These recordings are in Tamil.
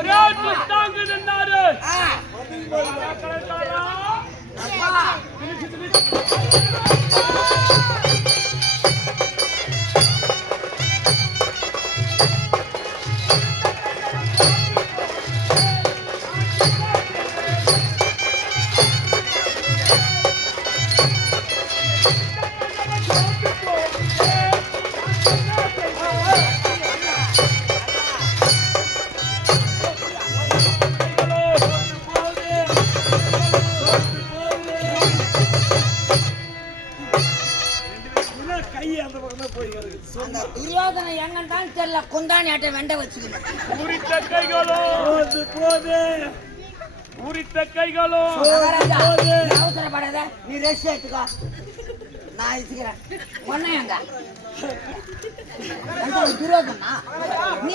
ஒரே புத்தாங்க நின்னாரு. அந்த பக்கமே போய் அந்த துரியோதனை எங்கன்னு தெரியல குந்தாணி ஆட்ட வெண்ட வச்சுக்கணும் உரித்த கைகளோ? போது போது. உரித்த கைகளோ? அவசரப்படாத நீ ரெஸ்ட் எடுத்துக்கோ. நான் எங்க? துரியோதனா? நீ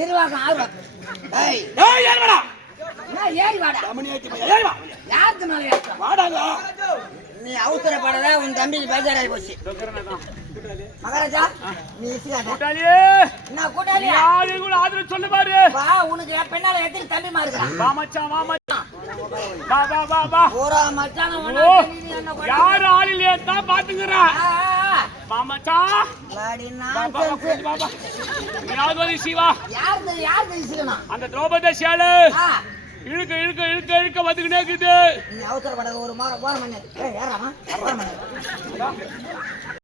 நிர்வாகம் ஆர்வம்? ஏய். ஏய் வாடா. நான் ஏறி வாடா. ஏத்தி வா. யாருக்கு மேல ஏற்றம்? வாடாங்க. நீ அவசரப்படாத உன் தம்பிக்கு பேஜாராகி போச்சு. மகாராஜா நீ வச்சுக்காத கூட்டாளியே. நான் கூட்டாளி யாரு கூட ஆதரவு சொல்லு பாரு. வா உனக்கு என் பின்னால எத்தனை தம்பிமா இருக்கிறான். வா மச்சான் வா மச்சான். வா வா வா வா. பூரா மச்சான ஓ ஒண்ணா தெரியுது என்ன கொண்டு- யார் ஆள் இல்லையா தான் பாத்துக்கிறா வா மச்சான். வாடி வா வா வா யாவது சிவா யார் யார் அந்த திரௌபதி சேலு. இழுக்க இழுக்க இழுக்க இழுக்க வந்துக்கிட்டே இருக்குது. நீ அவசரப்படாத ஒரு மாதம் போற மணி